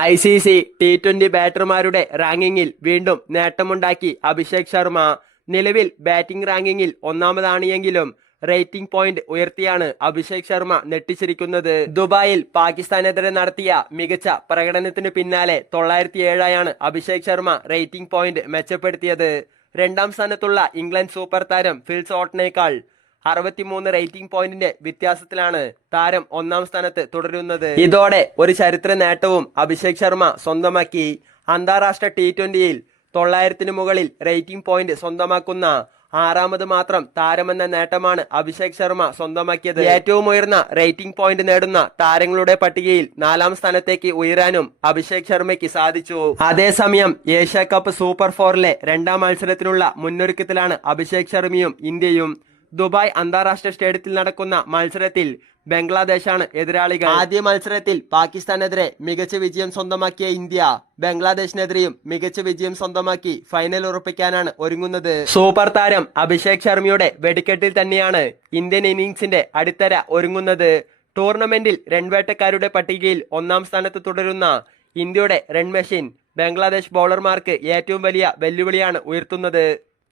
I C C T twenty ബാറ്റർമാരുടെ റാങ്കിങ്ങിൽ വീണ്ടും നേട്ടമുണ്ടാക്കി. അഭിഷേക് ശർമ്മ നിലവിൽ ബാറ്റിംഗ് റാങ്കിങ്ങിൽ ഒന്നാമതാണ് എങ്കിലും റേറ്റിംഗ് പോയിന്റ് ഉയർത്തിയാണ് അഭിഷേക് ശർമ്മ നെട്ടിച്ചിരിക്കുന്നത്. ദുബായിൽ പാകിസ്ഥാനെതിരെ നടത്തിയ മികച്ച പ്രകടനത്തിന് പിന്നാലെ തൊള്ളായിരത്തി ഏഴായാണ് അഭിഷേക് ശർമ്മ റേറ്റിംഗ് പോയിന്റ് മെച്ചപ്പെടുത്തിയത്. രണ്ടാം സ്ഥാനത്തുള്ള ഇംഗ്ലണ്ട് സൂപ്പർ താരം ഫിൽ ഷോട്ടിനേക്കാൾ അറുപത്തിമൂന്ന് റേറ്റിംഗ് പോയിന്റിന്റെ വ്യത്യാസത്തിലാണ് താരം ഒന്നാം സ്ഥാനത്ത് തുടരുന്നത്. ഇതോടെ ഒരു ചരിത്ര നേട്ടവും അഭിഷേക് ശർമ്മ സ്വന്തമാക്കി. അന്താരാഷ്ട്ര ടി ട്വന്റിയിൽ തൊള്ളായിരത്തിന് മുകളിൽ റേറ്റിംഗ് പോയിന്റ് സ്വന്തമാക്കുന്ന ആറാമത് മാത്രം താരമെന്ന നേട്ടമാണ് അഭിഷേക് ശർമ്മ സ്വന്തമാക്കിയത്. ഏറ്റവും ഉയർന്ന റേറ്റിംഗ് പോയിന്റ് നേടുന്ന താരങ്ങളുടെ പട്ടികയിൽ നാലാം സ്ഥാനത്തേക്ക് ഉയരാനും അഭിഷേക് ശർമ്മയ്ക്ക് സാധിച്ചു. അതേസമയം ഏഷ്യ കപ്പ് സൂപ്പർ ഫോറിലെ രണ്ടാം മത്സരത്തിനുള്ള മുന്നൊരുക്കത്തിലാണ് അഭിഷേക് ശർമ്മയും ഇന്ത്യയും. ദുബായ് അന്താരാഷ്ട്ര സ്റ്റേഡിയത്തിൽ നടക്കുന്ന മത്സരത്തിൽ ബംഗ്ലാദേശാണ് എതിരാളികൾ. ആദ്യ മത്സരത്തിൽ പാകിസ്ഥാനെതിരെ മികച്ച വിജയം സ്വന്തമാക്കിയ ഇന്ത്യ ബംഗ്ലാദേശിനെതിരെയും മികച്ച വിജയം സ്വന്തമാക്കി ഫൈനൽ ഉറപ്പിക്കാനാണ് ഒരുങ്ങുന്നത്. സൂപ്പർ താരം അഭിഷേക് ശർമ്മയുടെ വെടിക്കെട്ടിൽ തന്നെയാണ് ഇന്ത്യൻ ഇന്നിംഗ്സിന്റെ അടിത്തര ഒരുങ്ങുന്നത്. ടൂർണമെന്റിൽ രൺവേട്ടക്കാരുടെ പട്ടികയിൽ ഒന്നാം സ്ഥാനത്ത് തുടരുന്ന ഇന്ത്യയുടെ റൺ മെഷീൻ ബംഗ്ലാദേശ് ബൗളർമാർക്ക് ഏറ്റവും വലിയ വെല്ലുവിളിയാണ് ഉയർത്തുന്നത്.